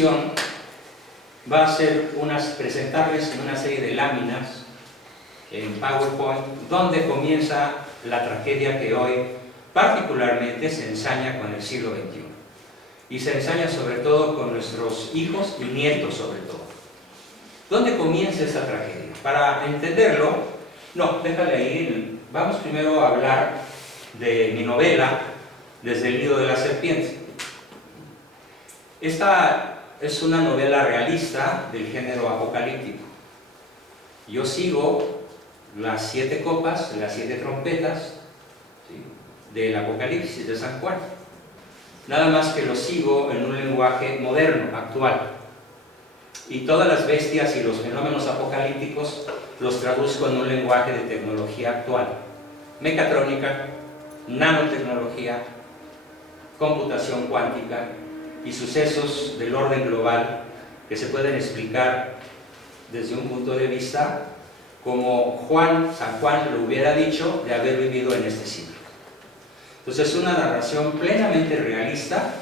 función va a ser presentarles una serie de láminas en PowerPoint donde comienza la tragedia que hoy particularmente se ensaña con el siglo XXI. Y se ensaña sobre todo con nuestros hijos y nietos sobre todo. ¿Dónde comienza esta tragedia? Para entenderlo, no, déjale ahí, vamos primero a hablar de mi novela, Desde el nido de la serpiente. Esta es una novela realista del género apocalíptico. Yo sigo las 7 copas, las 7 trompetas, ¿sí?, del Apocalipsis de San Juan. Nada más que lo sigo en un lenguaje moderno, actual. Y todas las bestias y los fenómenos apocalípticos los traduzco en un lenguaje de tecnología actual. Mecatrónica, nanotecnología, computación cuántica y sucesos del orden global que se pueden explicar desde un punto de vista como San Juan lo hubiera dicho de haber vivido en este siglo. Entonces es una narración plenamente realista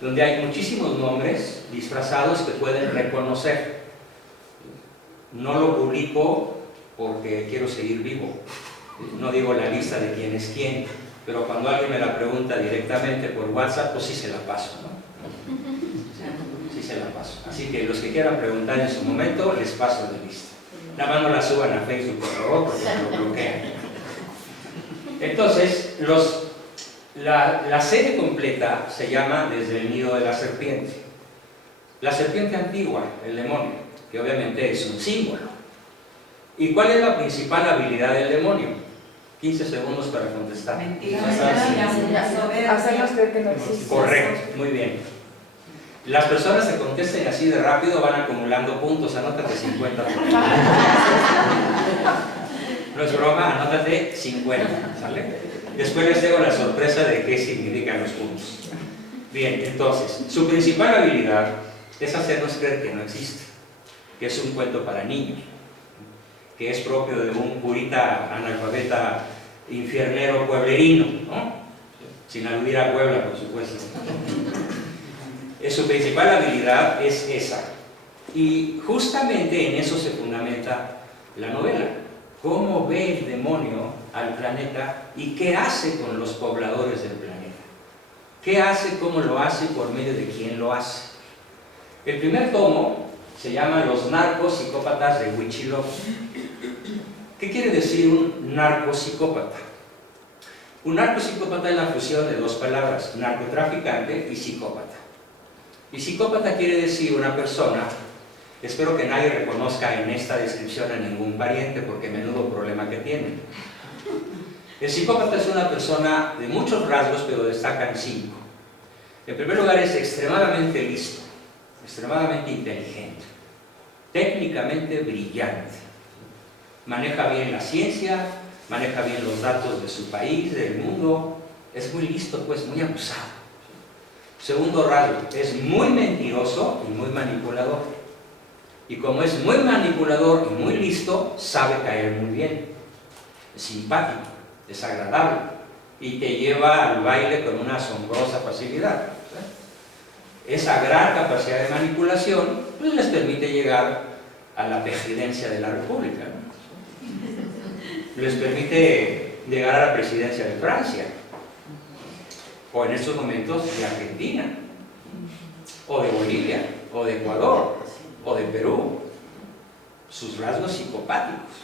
donde hay muchísimos nombres disfrazados que pueden reconocer. No lo publico porque quiero seguir vivo, no digo la lista de quién es quién, pero cuando alguien me la pregunta directamente por WhatsApp, pues sí se la paso, ¿no? Sí se la paso. Así que los que quieran preguntar en su momento, les paso la lista. Nada más no la suban a Facebook, por favor, porque me lo bloquean. Entonces, la serie completa se llama Desde el nido de la serpiente. La serpiente antigua, el demonio, que obviamente es un símbolo. ¿Y cuál es la principal habilidad del demonio? 15 segundos para contestar. Hacernos creer que no existe. Correcto, muy bien. Las personas que contesten así de rápido van acumulando puntos, anótate 50. No es broma, anótate 50, ¿sale? Después les tengo la sorpresa de qué significan los puntos. Bien, entonces, su principal habilidad es hacernos creer que no existe, que es un cuento para niños, que es propio de un curita analfabeta infiernero pueblerino, ¿no? Sin aludir a Puebla, por supuesto. Su principal habilidad es esa. Y justamente en eso se fundamenta la novela. Cómo ve el demonio al planeta y qué hace con los pobladores del planeta. ¿Qué hace, cómo lo hace y por medio de quién lo hace? El primer tomo se llama Los narcopsicópatas de Huichilobos. ¿Qué quiere decir un narcopsicópata? Un narcopsicópata es la fusión de dos palabras, narcotraficante y psicópata. Y psicópata quiere decir una persona, espero que nadie reconozca en esta descripción a ningún pariente porque menudo problema que tienen. El psicópata es una persona de muchos rasgos, pero destacan 5. En primer lugar, es extremadamente listo, extremadamente inteligente, técnicamente brillante. Maneja bien la ciencia, maneja bien los datos de su país, del mundo, es muy listo, pues muy abusado. Segundo rasgo, es muy mentiroso y muy manipulador. Y como es muy manipulador y muy listo, sabe caer muy bien. Es simpático, es agradable y te lleva al baile con una asombrosa facilidad. Esa gran capacidad de manipulación pues, les permite llegar a la presidencia de la República, ¿no? Les permite llegar a la presidencia de Francia, o en estos momentos de Argentina, o de Bolivia, o de Ecuador, o de Perú. Sus rasgos psicopáticos,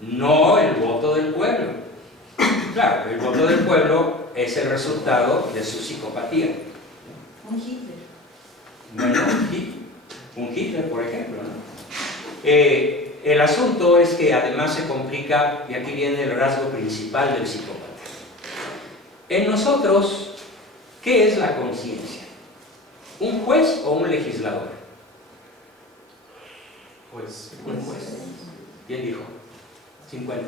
no el voto del pueblo. Claro, el voto del pueblo es el resultado de su psicopatía. Un Hitler. Bueno, un Hitler, por ejemplo, ¿no? El asunto es que además se complica, y aquí viene el rasgo principal del psicópata. En nosotros, ¿qué es la conciencia? ¿Un juez o un legislador? Pues, Un juez. ¿Quién dijo? 50.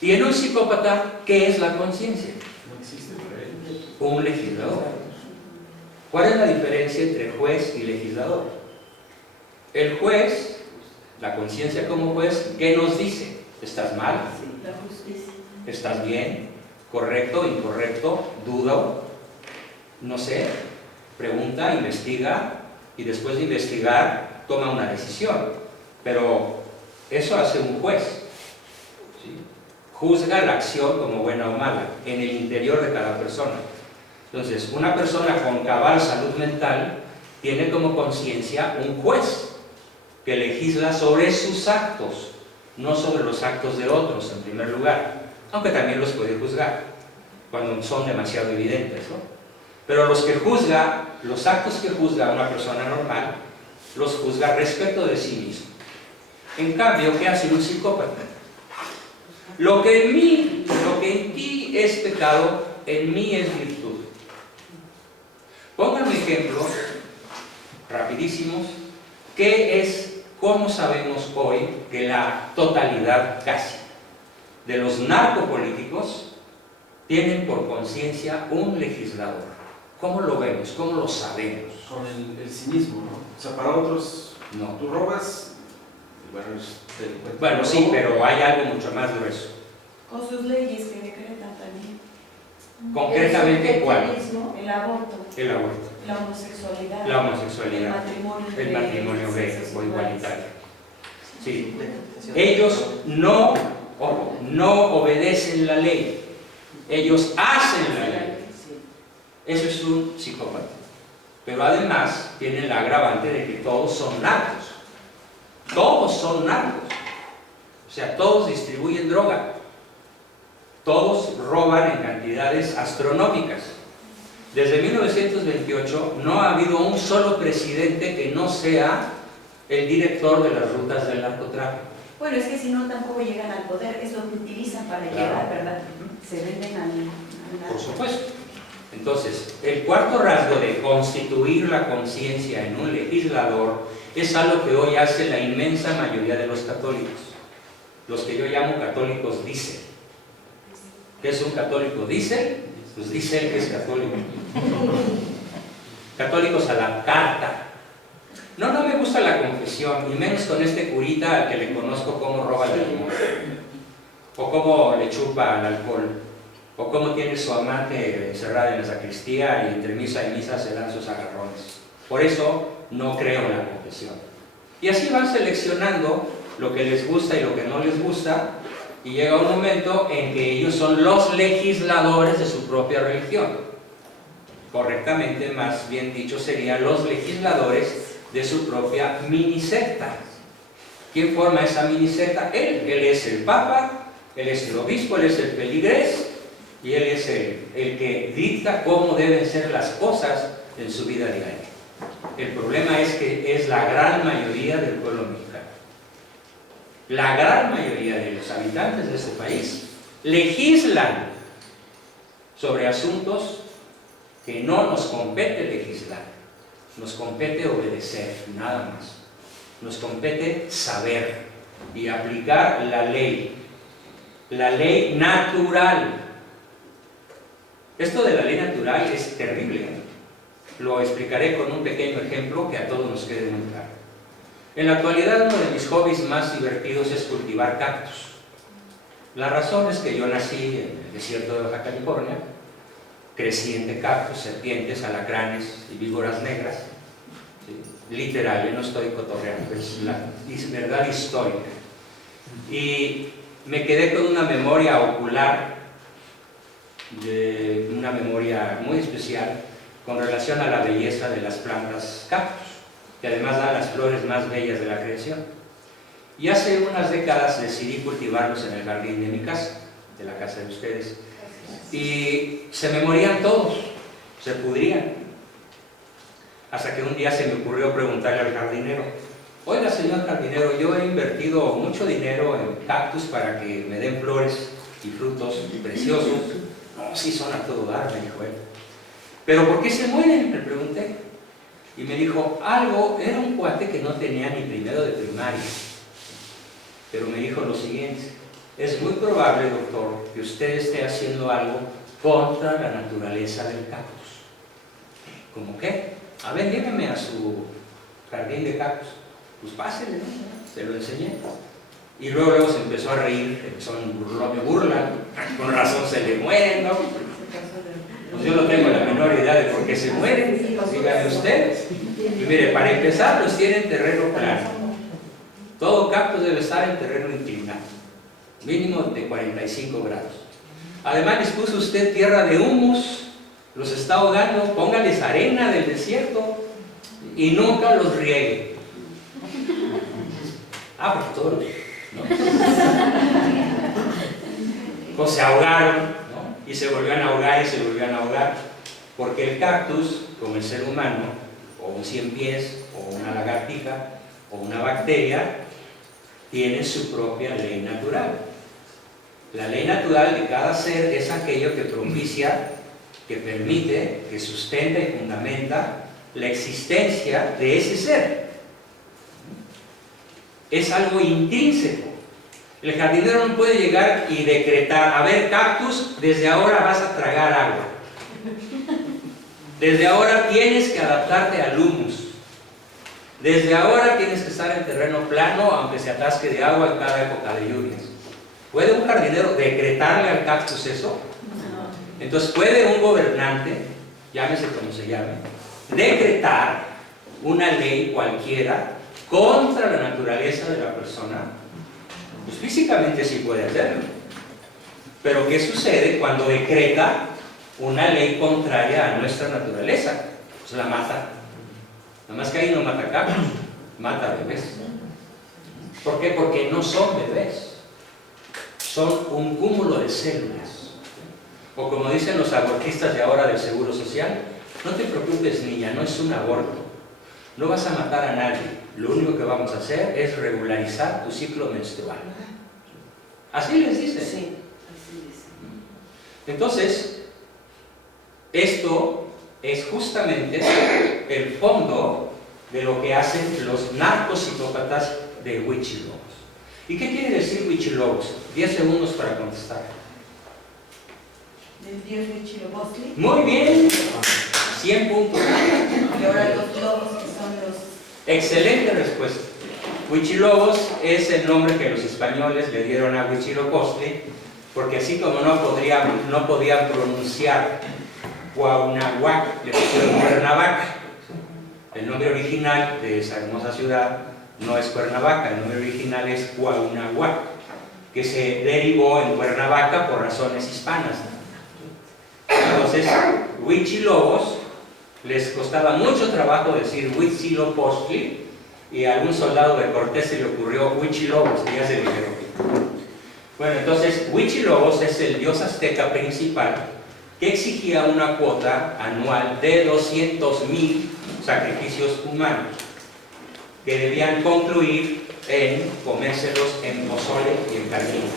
Y en un psicópata, ¿qué es la conciencia? no existe para ellos. Un legislador. ¿Cuál es la diferencia entre juez y legislador? El juez, la conciencia como juez, ¿qué nos dice? ¿Estás mal? La justicia. ¿Estás bien? ¿Correcto? ¿Incorrecto? ¿Dudo? No sé. pregunta, investiga y después de investigar toma una decisión. Pero eso hace un juez, ¿sí? Juzga la acción como buena o mala en el interior de cada persona. Entonces, una persona con cabal salud mental tiene como conciencia un juez que legisla sobre sus actos, no sobre los actos de otros en primer lugar, aunque también los puede juzgar cuando son demasiado evidentes, ¿no? Pero los que juzga, los actos que juzga una persona normal, los juzga respecto de sí mismo. En cambio, ¿qué hace un psicópata? Lo que en ti es pecado, en mí es virtud. Pónganme ejemplos rapidísimos. ¿Cómo sabemos hoy que la totalidad casi de los narcopolíticos tienen por conciencia un legislador? ¿Cómo lo vemos? ¿Cómo lo sabemos? Con el cinismo, ¿no? O sea, para otros, No. tú robas, y bueno, es delincuente. Bueno, sí, pero hay algo mucho más grueso. Con sus leyes que decretan también. Concretamente, ¿cuál? El aborto, El aborto, la homosexualidad, la homosexualidad, el matrimonio gay sexos o iguales. igualitario. Sí. Ellos no obedecen la ley, ellos hacen la ley. Eso es un psicópata. Pero además tienen la agravante de que todos son narcos. Todos son narcos. O sea, todos distribuyen droga. Todos roban en cantidades astronómicas. Desde 1928 no ha habido un solo presidente que no sea el director de las rutas del narcotráfico. Bueno, es que si no tampoco llegan al poder, es lo que utilizan para llegar, ¿verdad? Se venden al Por supuesto. Entonces, el cuarto rasgo de constituir la conciencia en un legislador es algo que hoy hace la inmensa mayoría de los católicos. Los que yo llamo católicos dicen. ¿Qué es un católico? ¿Dice? Pues dice él que es católico. Católicos a la carta. No me gusta la confesión, y menos con este curita al que le conozco cómo roba el limón, o cómo le chupa al alcohol, o cómo tiene su amante encerrada en la sacristía y entre misa y misa se dan sus agarrones. Por eso no creo en la confesión. Y así van seleccionando lo que les gusta y lo que no les gusta, y llega un momento en que ellos son los legisladores de su propia religión. Correctamente, más bien dicho, serían los legisladores de su propia minisecta. ¿Quién forma esa minisecta? Él es el Papa, él es el obispo, él es el peligrés, y él es el que dicta cómo deben ser las cosas en su vida diaria. El problema es que es la gran mayoría del pueblo mexicano. La gran mayoría de los habitantes de este país legislan sobre asuntos que no nos compete legislar, nos compete obedecer, nada más. Nos compete saber y aplicar la ley natural. Esto de la ley natural es terrible, ¿eh? Lo explicaré con un pequeño ejemplo que a todos nos quede muy claro. En la actualidad, uno de mis hobbies más divertidos es cultivar cactus. La razón es que yo nací en el desierto de Baja California, crecí entre cactus, serpientes, alacranes y víboras negras. ¿Sí? Literal, yo no estoy cotorreando, es verdad histórica. Y me quedé con una memoria ocular, una memoria muy especial con relación a la belleza de las plantas cactus, que además dan las flores más bellas de la creación. Y hace unas décadas decidí cultivarlos en el jardín de mi casa, de la casa de ustedes. Y se me morían todos, se pudrían. Hasta que un día se me ocurrió preguntarle al jardinero: oiga, señor jardinero, yo he invertido mucho dinero en cactus para que me den flores y frutos preciosos. No, sí son a todo dar, me dijo él. ¿Pero por qué se mueren?, le pregunté. Y me dijo, era un cuate que no tenía ni primero de primaria. Pero me dijo lo siguiente: es muy probable, doctor, que usted esté haciendo algo contra la naturaleza del cactus. ¿Cómo qué? A ver, lléveme a su jardín de cactus. Pues pásele, ¿no? Se lo enseñé. Y luego se empezó a reír, me burlan, con razón se le mueren, ¿no? Pues yo no tengo la menor menor idea de por qué se mueren, díganme ustedes. Y mire, para empezar, los tienen en terreno plano. Todo cactus debe estar en terreno inclinado, mínimo de 45 grados. Además, les puso usted tierra de humus, los está ahogando, póngales arena del desierto y nunca los riegue. Ah, pues todos, ¿no? Pues se ahogaron, ¿no? Y se volvían a ahogar y se volvían a ahogar, porque el cactus, como el ser humano, o un 100 pies, o una lagartija, o una bacteria, tiene su propia ley natural. La ley natural de cada ser es aquello que propicia, que permite, que sustenta y fundamenta la existencia de ese ser. Es algo intrínseco. El jardinero no puede llegar y decretar: a ver, cactus, desde ahora vas a tragar agua. Desde ahora tienes que adaptarte al humus. Desde ahora tienes que estar en terreno plano, aunque se atasque de agua en cada época de lluvias. ¿Puede un jardinero decretarle al cactus eso? Entonces, ¿puede un gobernante, llámese como se llame, decretar una ley cualquiera contra la naturaleza de la persona? Pues físicamente sí puede hacerlo. Pero ¿qué sucede cuando decreta una ley contraria a nuestra naturaleza? Pues la mata. Nada más que ahí no mata cactus, mata bebés. ¿Por qué? Porque no son bebés. Son un cúmulo de células. O como dicen los abortistas de ahora del Seguro Social: no te preocupes, niña, no es un aborto. No vas a matar a nadie. Lo único que vamos a hacer es regularizar tu ciclo menstrual. Así les dicen. Sí, así dicen. Entonces, esto es justamente el fondo de lo que hacen los narcopsicópatas de Huichilobos. ¿Y qué quiere decir Huichilobos? 10 segundos para contestar. Del dios Huitzilopochtli. Muy bien, 100 puntos. Y ahora los lobos, que son los... Excelente respuesta. Huichilobos es el nombre que los españoles le dieron a Huitzilopochtli, porque así como no podían pronunciar Cuauhnáhuac, le pusieron Cuernavaca. El nombre original de esa hermosa ciudad no es Cuernavaca, el nombre original es Cuauhnáhuac, que se derivó en Cuernavaca por razones hispanas. Entonces, Huichilobos, les costaba mucho trabajo decir Huitzilopochtli, y a algún soldado de Cortés se le ocurrió Huichilobos, y ya se dijeron. Bueno, entonces, Huichilobos es el dios azteca principal que exigía una cuota anual de 200,000 sacrificios humanos, que debían concluir en comérselos en pozole y en carnitas.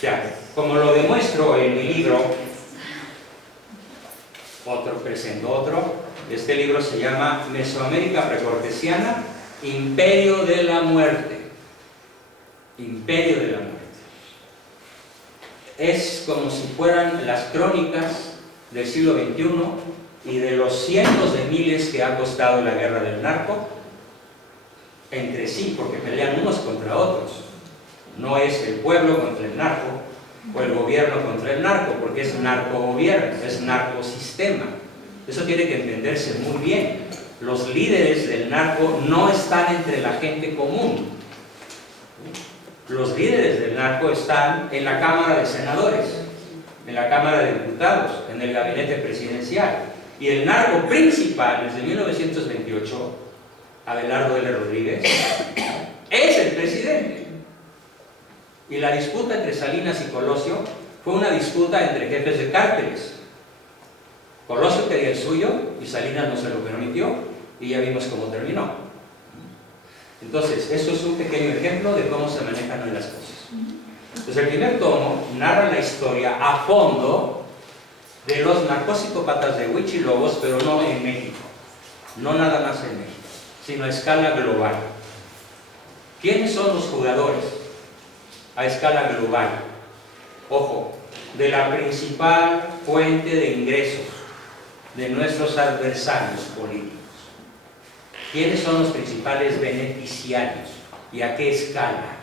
Ya, como lo demuestro en mi libro, presento otro. Este libro se llama Mesoamérica Precortesiana, Imperio de la Muerte. Imperio de la Muerte. Es como si fueran las crónicas del siglo XXI y de los cientos de miles que ha costado la guerra del narco entre sí, porque pelean unos contra otros. No es el pueblo contra el narco o el gobierno contra el narco, porque es narcogobierno, es narcosistema. Eso tiene que entenderse muy bien. Los líderes del narco no están entre la gente común. Los líderes del narco están en la Cámara de Senadores, en la Cámara de Diputados, en el gabinete presidencial. Y el narco principal, desde 1928, Abelardo L. Rodríguez, es el presidente. Y la disputa entre Salinas y Colosio fue una disputa entre jefes de cárteles. Colosio quería el suyo y Salinas no se lo permitió, y ya vimos cómo terminó. Entonces, esto es un pequeño ejemplo de cómo se manejan hoy las cosas. Entonces, el primer tomo narra la historia a fondo de los narcopsicópatas de Huichilobos, pero no en México. No nada más en México, sino a escala global. ¿Quiénes son los jugadores a escala global? Ojo, de la principal fuente de ingresos de nuestros adversarios políticos. ¿Quiénes son los principales beneficiarios y a qué escala?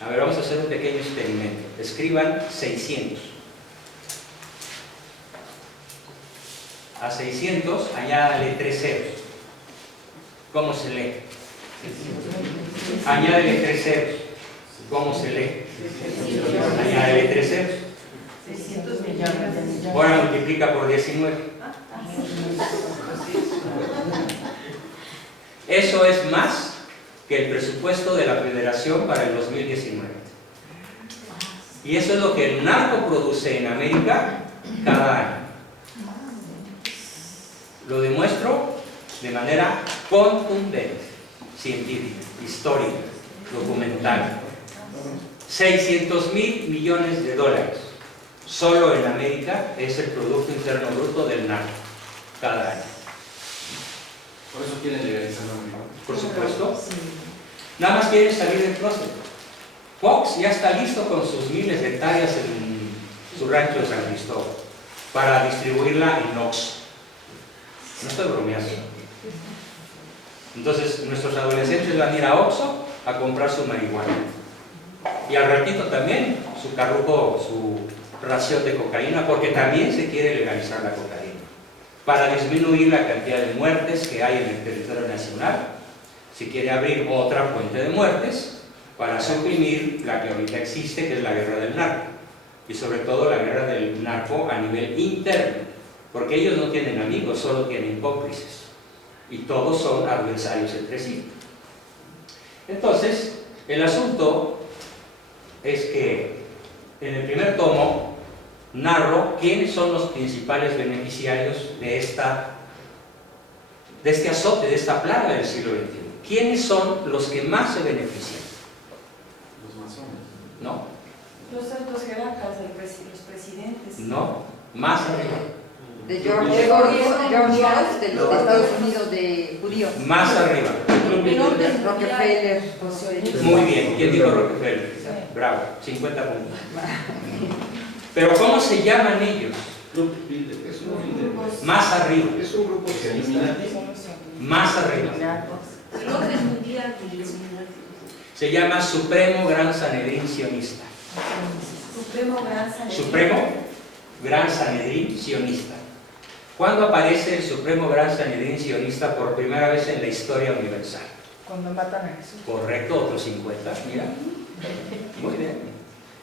A ver, vamos a hacer un pequeño experimento. Escriban 600. a 600, añádale 3 ceros. ¿Cómo se lee? Añádele 3 ceros. ¿Cómo se lee? Añádele 3 ceros. 600 millones. Ahora multiplica por 19. Eso es más que el presupuesto de la Federación para el 2019. Y eso es lo que el narco produce en América cada año. Lo demuestro de manera contundente, científica, histórica, documental. 600.000 millones de dólares solo en América es el Producto Interno Bruto del narco cada año. Por eso quieren legalizar la marihuana. Por supuesto. Nada más quieren salir del closet. Fox ya está listo con sus miles de hectáreas en su rancho de San Cristóbal para distribuirla en Oxxo. No estoy bromeando. Entonces nuestros adolescentes van a ir a Oxxo a comprar su marihuana. Y al ratito también su carrujo, su ración de cocaína, porque también se quiere legalizar la cocaína para disminuir la cantidad de muertes que hay en el territorio nacional. Si quiere abrir otra fuente de muertes para suprimir la que ahorita existe, que es la guerra del narco, y sobre todo la guerra del narco a nivel interno, porque ellos no tienen amigos, solo tienen cómplices, y todos son adversarios entre sí. Entonces, el asunto es que en el primer tomo narro quiénes son los principales beneficiarios de este azote, de esta plaga del siglo XXI. ¿Quiénes son los que más se benefician? Los masones. ¿No? Los altos jerarcas, los presidentes. No, más arriba. De George Soros, de los Estados Unidos, de judíos. Más arriba. De Rockefeller. Muy bien. ¿Quién dijo Rockefeller? Bravo, 50 puntos. Pero ¿cómo se llaman ellos? Club Bilderberg. Es un Bilderberg. Más arriba. Es un grupo Illuminati. Más arriba. El orden mundial. Se llama Supremo Gran Sanedrín Sionista. Supremo Gran Sanedrín. Supremo Gran Sanedrín Sionista. ¿Cuándo aparece el Supremo Gran Sanedrín Sionista por primera vez en la historia universal? Cuando matan a Jesús. Correcto, otros 50, mira. Muy bien.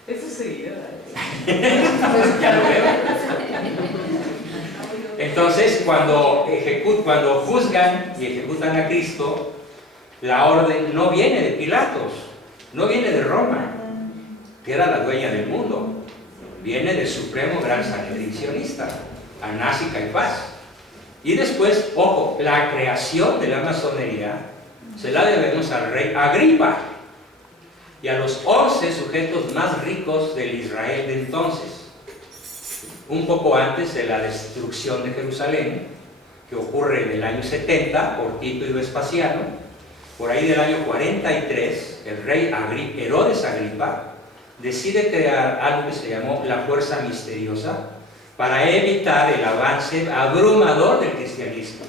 Eso sí, Ya lo veo. Entonces, cuando juzgan y ejecutan a Cristo, la orden no viene de Pilatos, no viene de Roma, que era la dueña del mundo, viene del Supremo Gran Sanedrín Sionista, Anás y Caifás. Y después, ojo, la creación de la masonería se la debemos al rey Agripa y a los 11 sujetos más ricos del Israel de entonces, un poco antes de la destrucción de Jerusalén, que ocurre en el año 70 por Tito y Vespasiano. Por ahí del año 43, el rey Herodes Agripa decide crear algo que se llamó la Fuerza Misteriosa para evitar el avance abrumador del cristianismo.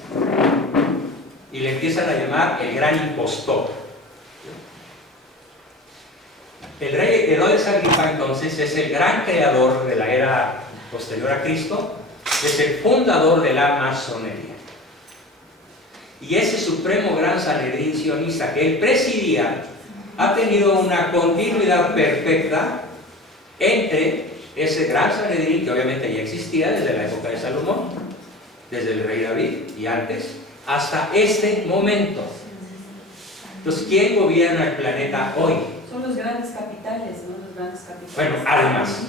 Y le empiezan a llamar el Gran Impostor. El rey Herodes Agripa entonces es el gran creador de la era posterior a Cristo, es el fundador de la masonería. Y ese Supremo Gran Sanedrín Sionista que él presidía ha tenido una continuidad perfecta entre ese Gran Sanedrín, que obviamente ya existía desde la época de Salomón, desde el rey David y antes, hasta este momento. Entonces, ¿quién gobierna el planeta hoy? Son los grandes capitales, ¿no? Los grandes capitales. Bueno, además,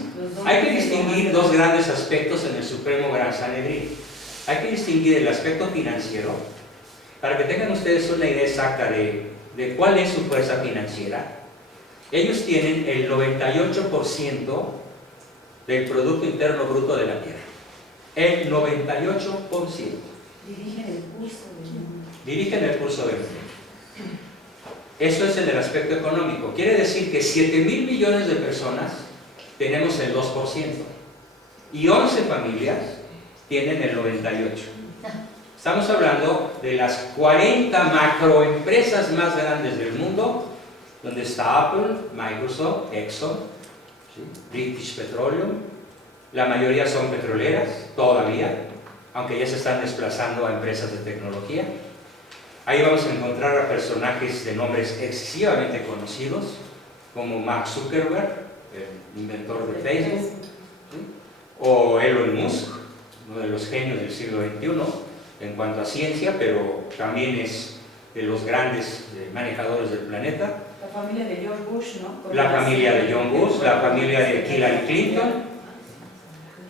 hay que distinguir dos grandes aspectos en el Supremo Gran Sanedrín. Hay que distinguir el aspecto financiero, para que tengan ustedes una idea exacta de cuál es su fuerza financiera. Ellos tienen el 98% del Producto Interno Bruto de la Tierra. El 98%. Dirigen el curso del mundo. Dirigen el curso del mundo. Eso es en el aspecto económico. Quiere decir que 7.000 millones de personas tenemos el 2%. Y 11 familias tienen el 98%. Estamos hablando de las 40 macroempresas más grandes del mundo, donde está Apple, Microsoft, Exxon, ¿sí? British Petroleum. La mayoría son petroleras, todavía. aunque ya se están desplazando a empresas de tecnología. Ahí vamos a encontrar a personajes de nombres excesivamente conocidos, como Mark Zuckerberg, el inventor de Facebook, ¿sí? O Elon Musk, uno de los genios del siglo XXI en cuanto a ciencia, pero también es de los grandes manejadores del planeta. La familia de George Bush, ¿no? La familia de John Bush, la familia de Hillary Clinton.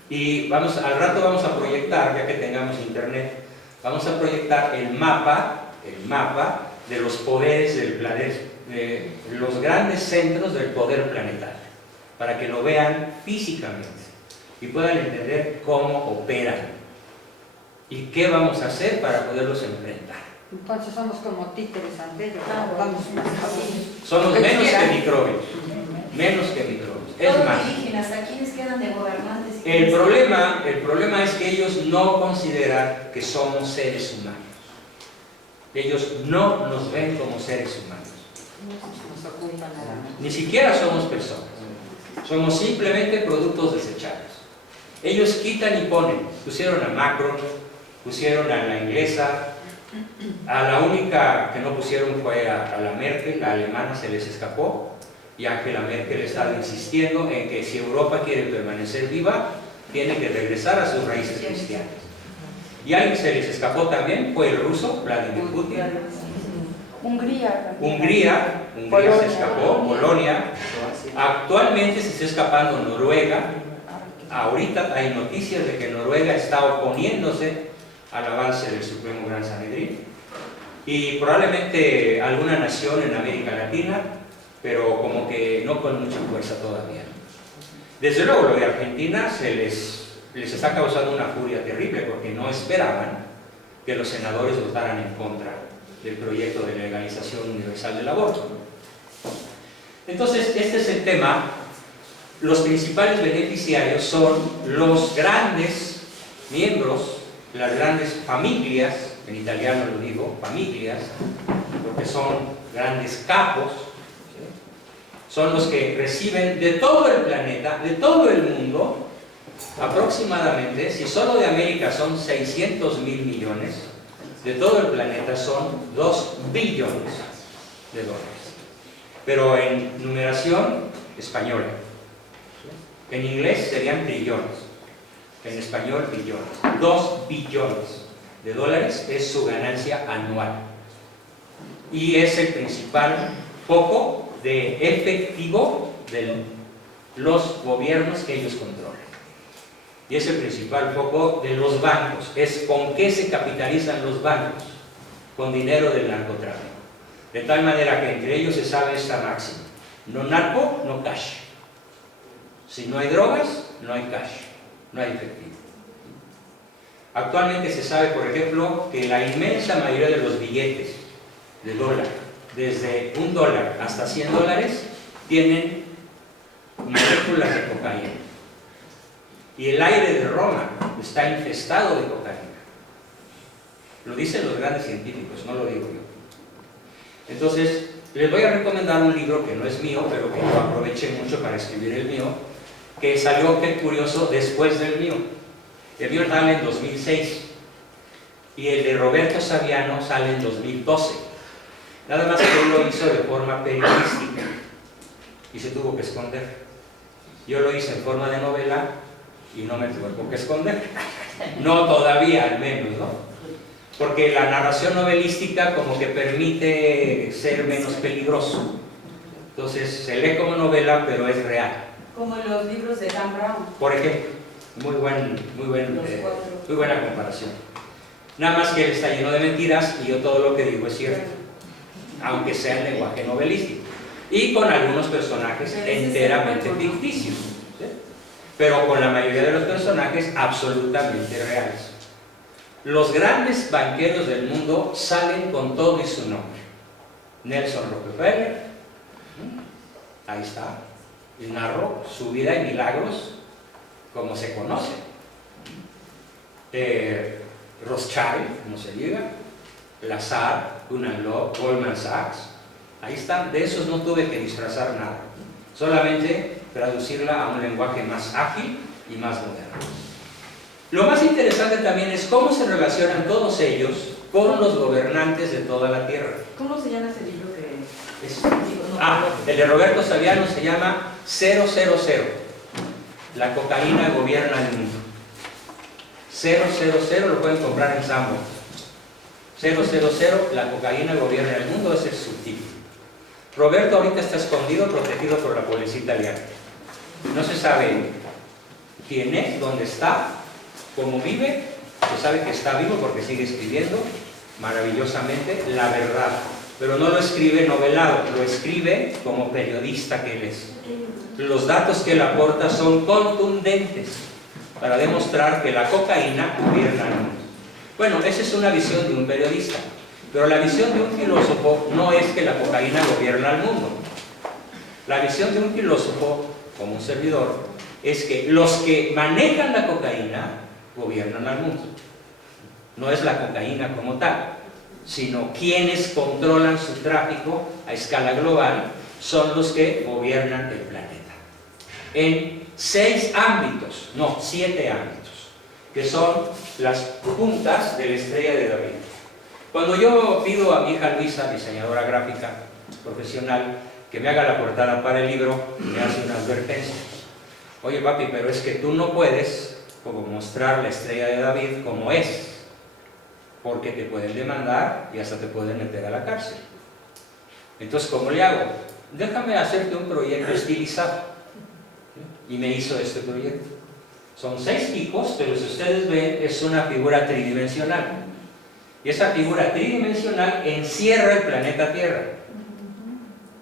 Y al rato vamos a proyectar, ya que tengamos internet, vamos a proyectar el mapa de los poderes del planeta, de los grandes centros del poder planetario, para que lo vean físicamente y puedan entender cómo operan y qué vamos a hacer para poderlos enfrentar. Entonces somos como títeres ante ellos, Ah, vamos bueno. así. Somos Lo que menos que quieran. microbios, menos que microbios. Es Todos más, dirigen, hasta quienes quedan de gobernantes. el problema es que ellos no consideran que somos seres humanos. Ellos no nos ven como seres humanos. Nos ocultan nada más. Ni siquiera somos personas. Somos simplemente productos desechables. Ellos quitan y ponen. Pusieron a Macron, pusieron a la inglesa, a la única que no pusieron fue a la Merkel, la alemana se les escapó, y Angela Merkel estaba insistiendo en que si Europa quiere permanecer viva, tiene que regresar a sus raíces cristianas. Y alguien se les escapó también, fue el ruso, Vladimir Putin. Hungría se escapó, Polonia. Actualmente se está escapando Noruega. Ahorita hay noticias de que Noruega está oponiéndose al avance del Supremo Gran Sanedrín. Y probablemente alguna nación en América Latina, pero como que no con mucha fuerza todavía. Desde luego lo de Argentina les está causando una furia terrible porque no esperaban que los senadores votaran en contra del proyecto de legalización universal del aborto. Entonces, este es el tema. Los principales beneficiarios son los grandes miembros, las grandes familias, en italiano lo digo, familias, porque son grandes capos, ¿sí? Son los que reciben de todo el planeta, de todo el mundo, aproximadamente, si solo de América son 600.000 millones, de todo el planeta son 2 billones de dólares. Pero en numeración española. En inglés serían trillones, en español billones. 2 billones de dólares es su ganancia anual. Y es el principal foco de efectivo de los gobiernos que ellos controlan. Y es el principal foco de los bancos. Es con qué se capitalizan los bancos. Con dinero del narcotráfico. De tal manera que entre ellos se sabe esta máxima. No narco, no cash. Si no hay drogas, no hay cash. No hay efectivo. Actualmente se sabe, por ejemplo, que la inmensa mayoría de los billetes de dólar, desde $1 hasta $100, tienen moléculas de cocaína. Y el aire de Roma está infestado de cocaína. Lo dicen los grandes científicos, no lo digo yo. Entonces, les voy a recomendar un libro que no es mío, pero que yo aproveché mucho para escribir el mío, que salió, qué curioso, después del mío. El mío sale en 2006 y el de Roberto Saviano sale en 2012. Nada más que él lo hizo de forma periodística y se tuvo que esconder. Yo lo hice en forma de novela y no me tuve que esconder. No todavía, al menos, ¿no? Porque la narración novelística como que permite ser menos peligroso. Entonces se lee como novela, pero es real. Como los libros de Dan Brown. Por ejemplo, muy buena comparación. Nada más que él está lleno de mentiras y yo todo lo que digo es cierto, aunque sea en lenguaje novelístico. Y con algunos personajes enteramente ficticios, ¿sí? Pero con la mayoría de los personajes absolutamente reales. Los grandes banqueros del mundo salen con todo y su nombre. Nelson Rockefeller, ahí está, y narró su vida y milagros como se conoce. Rothschild, como se diga, Lazard, Gunnar Locke, Goldman Sachs, ahí están. De esos no tuve que disfrazar nada, solamente traducirla a un lenguaje más ágil y más moderno. Lo más interesante también es cómo se relacionan todos ellos con los gobernantes de toda la tierra. ¿Cómo se llama ese libro que El de Roberto Saviano se llama 000. La cocaína gobierna el mundo. 000, lo pueden comprar en Sambo. 000, la cocaína gobierna el mundo, ese es su título. Roberto ahorita está escondido, protegido por la policía italiana. No se sabe quién es, dónde está, cómo vive. Se sabe que está vivo porque sigue escribiendo maravillosamente la verdad. Pero no lo escribe novelado, lo escribe como periodista que él es. Los datos que él aporta son contundentes para demostrar que la cocaína gobierna el mundo. Bueno, esa es una visión de un periodista, pero la visión de un filósofo no es que la cocaína gobierna el mundo. La visión de un filósofo, como un servidor, es que los que manejan la cocaína gobiernan al mundo. No es la cocaína como tal, sino quienes controlan su tráfico a escala global son los que gobiernan el planeta. En 6 ámbitos, no, 7 ámbitos, que son las puntas de la estrella de David. Cuando yo pido a mi hija Luisa, diseñadora gráfica profesional, que me haga la portada para el libro, me hace una advertencia. Oye papi, pero es que tú no puedes como mostrar la estrella de David como es, porque te pueden demandar y hasta te pueden meter a la cárcel. Entonces, ¿cómo le hago? Déjame hacerte un proyecto estilizado. Y me hizo este proyecto. Son 6 picos, pero si ustedes ven, es una figura tridimensional. Y esa figura tridimensional encierra el planeta Tierra.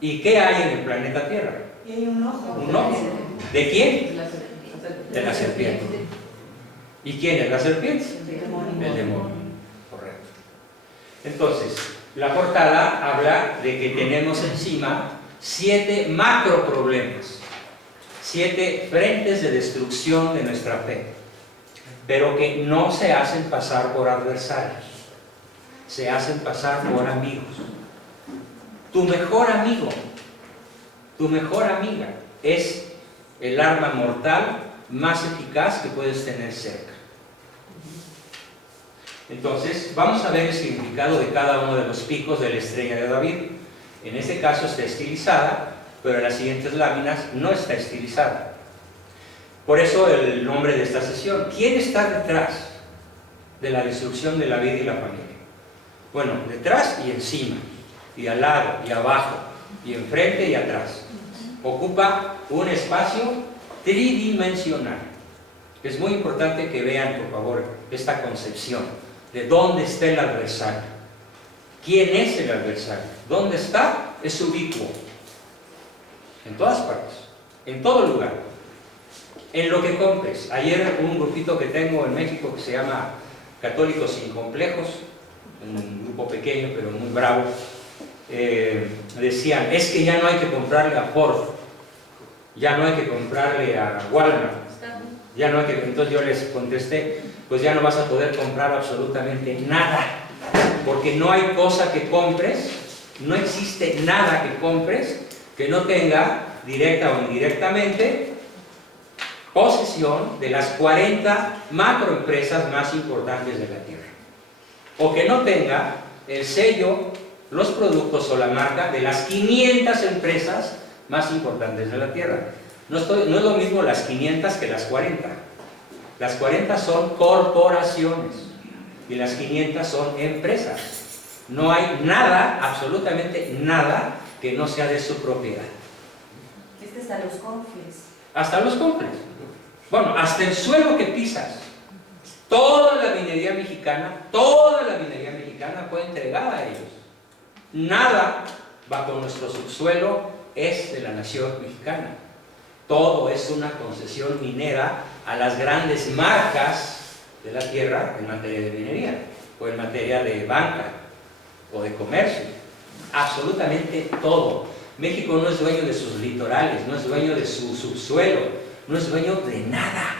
¿Y qué hay en el planeta Tierra? Y hay un ojo. Un ojo. ¿De quién? De la serpiente. ¿Y quién es la serpiente? El demonio. El demonio. Correcto. Entonces, la portada habla de que tenemos encima 7 macro problemas. 7 frentes de destrucción de nuestra fe, pero que no se hacen pasar por adversarios, se hacen pasar por amigos. Tu mejor amigo, tu mejor amiga es el arma mortal más eficaz que puedes tener cerca. Entonces, vamos a ver el significado de cada uno de los picos de la estrella de David. En este caso está estilizada, pero en las siguientes láminas no está estilizada. Por eso el nombre de esta sesión. ¿Quién está detrás de la destrucción de la vida y la familia? Bueno, detrás y encima, y al lado, y abajo, y enfrente y atrás. Ocupa un espacio tridimensional. Es muy importante que vean, por favor, esta concepción de dónde está el adversario. ¿Quién es el adversario? ¿Dónde está? Es ubicuo. En todas partes, en todo lugar, en lo que compres. Ayer un grupito que tengo en México que se llama Católicos Sin Complejos, un grupo pequeño pero muy bravo, decían, es que ya no hay que comprarle a Ford, ya no hay que comprarle a Walmart, ya no hay que... Entonces yo les contesté, pues ya no vas a poder comprar absolutamente nada, porque no hay cosa que compres, no existe nada que compres que no tenga, directa o indirectamente, posesión de las 40 macroempresas más importantes de la Tierra. O que no tenga el sello, los productos o la marca de las 500 empresas más importantes de la Tierra. No es lo mismo las 500 que las 40. Las 40 son corporaciones y las 500 son empresas. No hay nada, absolutamente nada, que no sea de su propiedad. Hasta los confles. Hasta los confles. Bueno, hasta el suelo que pisas. Toda la minería mexicana fue entregada a ellos. Nada bajo nuestro subsuelo es de la nación mexicana. Todo es una concesión minera a las grandes marcas de la tierra en materia de minería, o en materia de banca, o de comercio. Absolutamente todo. México no es dueño de sus litorales, no es dueño de su subsuelo, no es dueño de nada.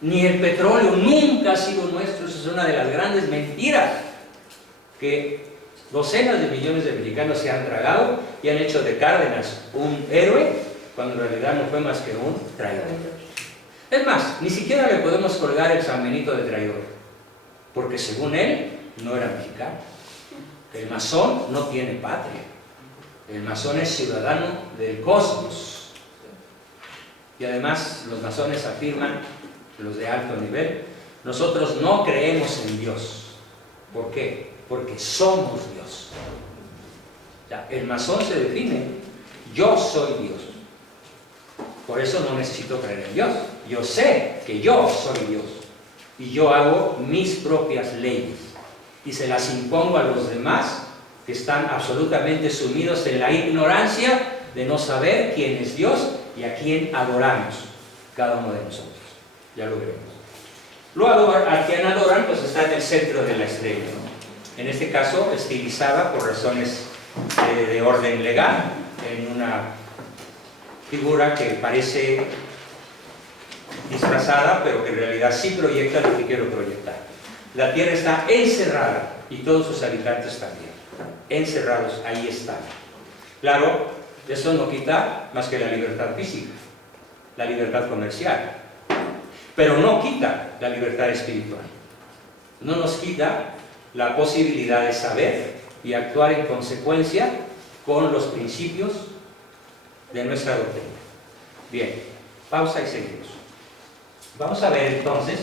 Ni el petróleo nunca ha sido nuestro. Eso es una de las grandes mentiras que docenas de millones de mexicanos se han tragado y han hecho de Cárdenas un héroe, cuando en realidad no fue más que un traidor. Es más, ni siquiera le podemos colgar el San Benito de traidor, porque según él, no era mexicano. El masón no tiene patria. El masón es ciudadano del cosmos. Y además, los masones afirman, los de alto nivel, nosotros no creemos en Dios. ¿Por qué? Porque somos Dios. O sea, el masón se define, yo soy Dios. Por eso no necesito creer en Dios. Yo sé que yo soy Dios. Y yo hago mis propias leyes. Y se las impongo a los demás que están absolutamente sumidos en la ignorancia de no saber quién es Dios y a quién adoramos, cada uno de nosotros. Ya lo veremos. Luego, a quien adoran, pues está en el centro de la estrella, ¿no? En este caso, estilizada por razones de orden legal, en una figura que parece disfrazada, pero que en realidad sí proyecta lo que quiero proyectar. La Tierra está encerrada y todos sus habitantes también. Encerrados, ahí están. Claro, eso no quita más que la libertad física, la libertad comercial, pero no quita la libertad espiritual. No nos quita la posibilidad de saber y actuar en consecuencia con los principios de nuestra doctrina. Bien, pausa y seguimos. Vamos a ver entonces